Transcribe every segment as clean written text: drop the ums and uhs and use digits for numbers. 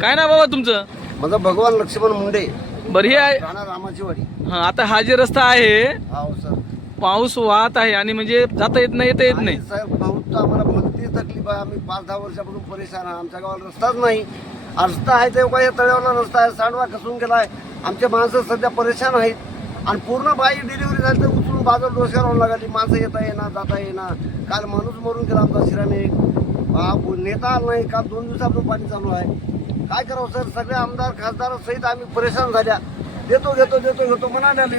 काय ना बाबा तुमचं? माझं भगवान लक्ष्मण मुंडे, बरं हे आहे राणा रामाची वाडी. हा, आता हा जे रस्ता आहे हो सर. पाऊस वाहत आहे आणि म्हणजे जाता येत नाही, येता येत नाही. साहेब बहुत आम्हाला भलती तकलीफ आहे. आम्ही 5-10 वर्षापासून परेशान आहे. आमच्या गावाला रस्ताच नाही. रस्ता आहे तेव्हा या तळ्यावरला रस्ता आहे, सांडवा खसून गेलाय. आमचे माणसं सध्या परेशान आहेत आणि पूर्ण बाई डिलिव्हरी झाली तर उचलून बाजूला डोसक्यावर होऊन लागली. माणसं येता येणार जाता येणार. काल माणूस मरून गेला आमचा शिराने, नेता आला नाही. काल 2 दिवसापासून पाणी चालू आहे. काय करावं सर? सगळे आमदार खासदार सहित आम्ही परेशान झाल्या. देतो घेतो देतो घेतो म्हणाले.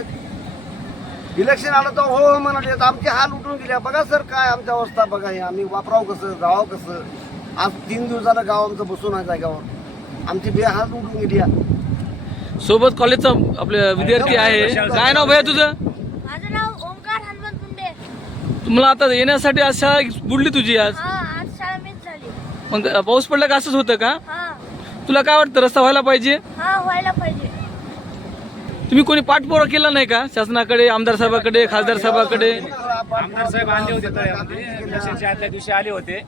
इलेक्शन आलं तर हो म्हणाले. आमचे हाल उठून गेले. बघा सर काय आमची अवस्था बघा. हे आम्ही वापरावं कसं, राहावं कसं? आज 3 दिवसाला गाव आमचं बसून आहे जागावर. आमची बेहाल उठून गेली. सोबत कॉलेजचा आपले विद्यार्थी आहे. काय नाव भैया तुझं? माझं नाव ओमकार हनुमंत मुंडे. तुम्हाला आता येण्यासाठी आशा बुडली तुझी आज. आज शाळा मिस झाली. मग पाऊस पडला का असंच होतं का? हा तुला काय वाटतं रस्ता व्हायला पाहिजे? व्हायला पाहिजे. तुम्ही कोणी पाठपुरावा केला नाही का शासनाकडे, आमदार साहेबाकडे, खासदार साहेबाकडे? आमदार साहेब आले होते तळ्यामध्ये, इलेक्शनच्या आदल्या दिवशी आले होते.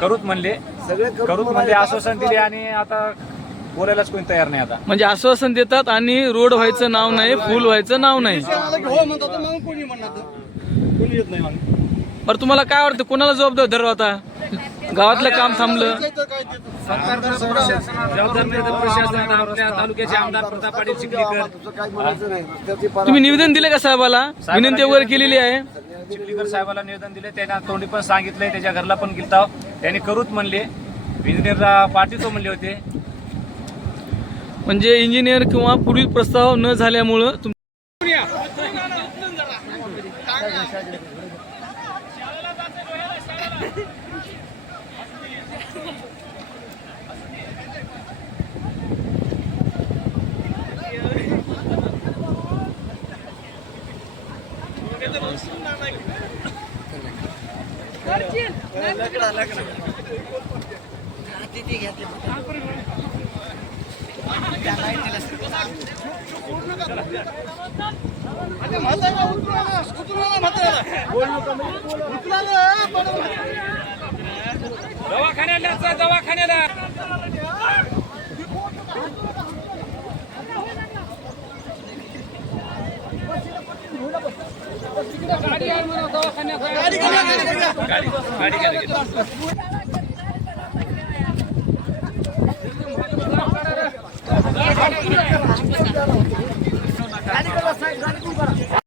करूच म्हणले, सगळे करूच म्हणले, आश्वासन दिले आणि आता बोलायलाच कोणी तयार नाही. आता म्हणजे आश्वासन देतात आणि रोड व्हायचं नाव नाही, फुल व्हायचं नाव नाही. बरं तुम्हाला काय वाटतं, कोणाला जबाबदार धरावं आता? गावातलं काम थांबलं. जबाबदार नाही तर प्रशासन, आपल्या तालुक्याचे आमदार प्रताप पाटील चिखलीकर. तुम्ही निवेदन दिले का साहेबाला? विनंती वगैरे केलेली आहे? चिखलीकर साहेबाला निवेदन दिले, त्यांना तोंडी पण सांगितलंय, त्याच्या घरला पण गेलता. त्यांनी करूच म्हणले, इंजिनियरला पाठवतो म्हणले होते. म्हणजे इंजिनियर किंवा पूर्वी प्रस्ताव न झाल्यामुळं दवाखान्याला